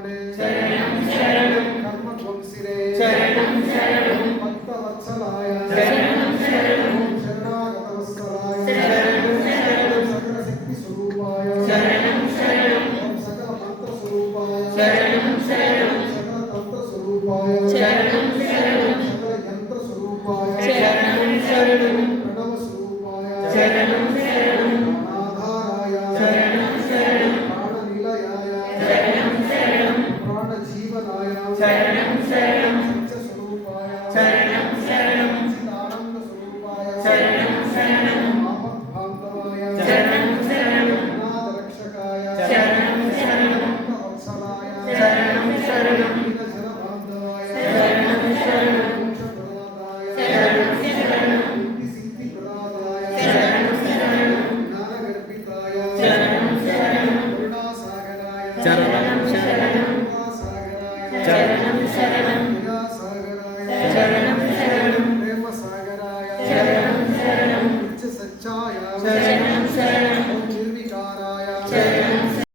शिरोमणे शरणं शरणं कर्मध्वंसिने शरणं शरणं भक्तवत्सलाय शरणं शरणं शरणागतवत्सलाय शरणं शरणं सकलशक्तिस्वरूपाय शरणं शरणं सकलमन्त्रस्वरूपाय शरणं शरणं सकलतन्त्रस्वरूपाय शरणं शरणं सकलयन्त्रस्वरूपाय शरणं शरणं प्रणवस्वरूपाय शरणं शरणं प्राणाधाराय शरणं शरणं प्राणनिलयाय शरणं शरणं प्राणजीवनाय शरणं शरणं सत्यस्वरूपाय शरणं शरणं चिदानन्दस्वरूपाय शरणं शरणं आपद्बान्धवाय शरणं शरणं अनाथरक्षकाय शरणं शरणं भक्तवत्सलाय शरणं शरणं दीनजनबान्धवाय शरणं शरणं मोक्षप्रदाताय शरणं शरणं सिद्धिप्रदाताय शरणं शरणं ज्ञानगर्भिताय शरणं शरणं करुणासागराय शरणं शरणं करुणासागराय शरणं शरणं दयासागराय शरणं शरणं प्रेमसागराय शरणं शरणं नित्यसच्चाय शरणं शरणं